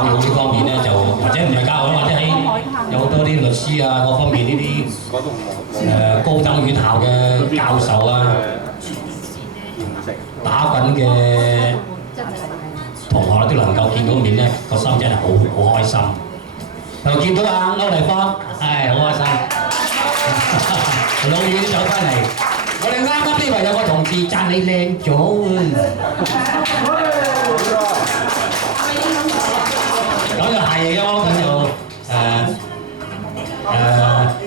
教育呢方面咧，就或者唔係教育，或者喺有好多啲律師啊各方面呢啲高等院校嘅教授啊，打滾嘅同學都能夠見到面咧，個心真係好開心。又見到阿歐麗芳，係好開心。老遠走翻嚟，我哋啱啱呢位有個同事讚你靚咗咁就係嘅咯，咁就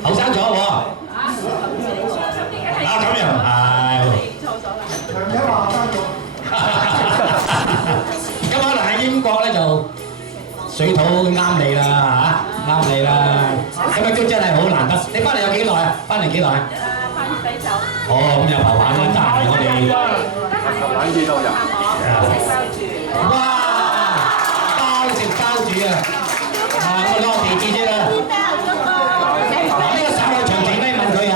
後生咗喎。咁又唔係。咁可能喺英國咧就水土啱你啦嚇，啱你啦。咁都真係好難得。你翻嚟有幾耐啊？翻嚟幾耐？翻洗手。哦，咁有排玩啦，得閒我哋。玩幾多日？哇！包住啊！我攞地址先啦。呢個稍後詳情咧問佢嚇。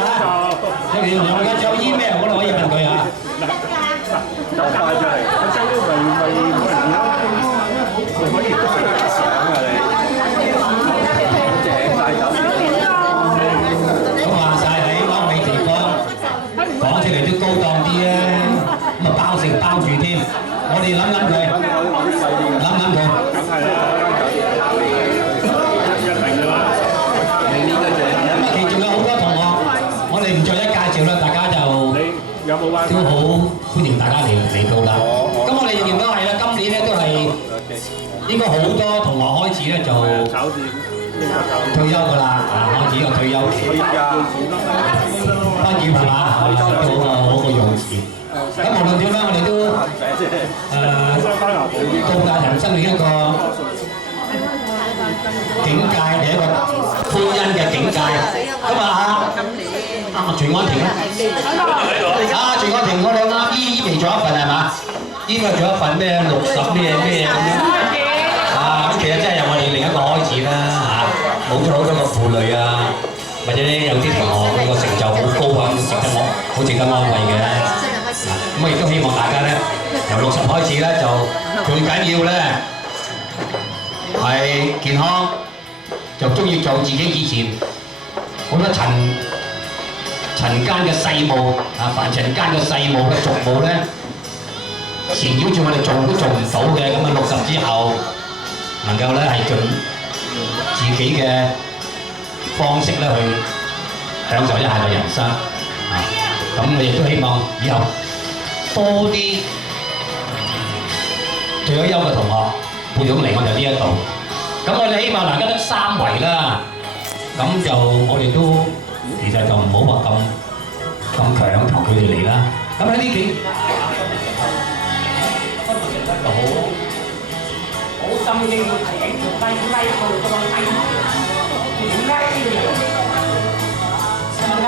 有 email 我哋可以問佢嚇。就快出嚟，我真係咪冇人啦？可以都食得上啊你。正晒酒。咁話晒喺歐美地方，講出嚟都高檔啲啊！咁啊包食包住添，我哋諗佢，諗佢。梗係啦，一定㗎啦。你呢個就咁啊，其實仲有好多同學，我哋唔逐一介紹啦，大家就都好歡迎大家嚟到啦。咁我哋仍然都係啦，今年咧都係應該好多同學開始咧就退休㗎啦，開始有退休期。畢業係嘛？都好個用詞。咁無論點啦，我哋都到達人生嘅一個境界，係一個歡欣嘅境界。咁啊，徐安婷咧，徐安婷，我哋啱依未做一份係嘛？依個做一份咩60咩咁樣。咁其實真係由我哋另一個開始啦嚇，冇咗好多個負累啊，或者有啲同學佢個成就好高啊，好值得安慰嘅。咁我亦都希望大家咧，由60開始咧就最緊要咧係健康，就中意做自己以前好多塵間嘅細務凡塵間嘅細務嘅俗務咧，纏繞住我哋做都做唔到嘅，咁啊60之後能夠咧係盡自己嘅方式咧去享受一下個人生咁我亦都希望以後多啲退咗休嘅同學配咗嚟我哋呢一度，咁我哋希望大家得3圍啦，咁就我哋都其實就唔好話咁強求佢哋嚟啦。咁喺呢幾年就好心機要提醒要低我哋個低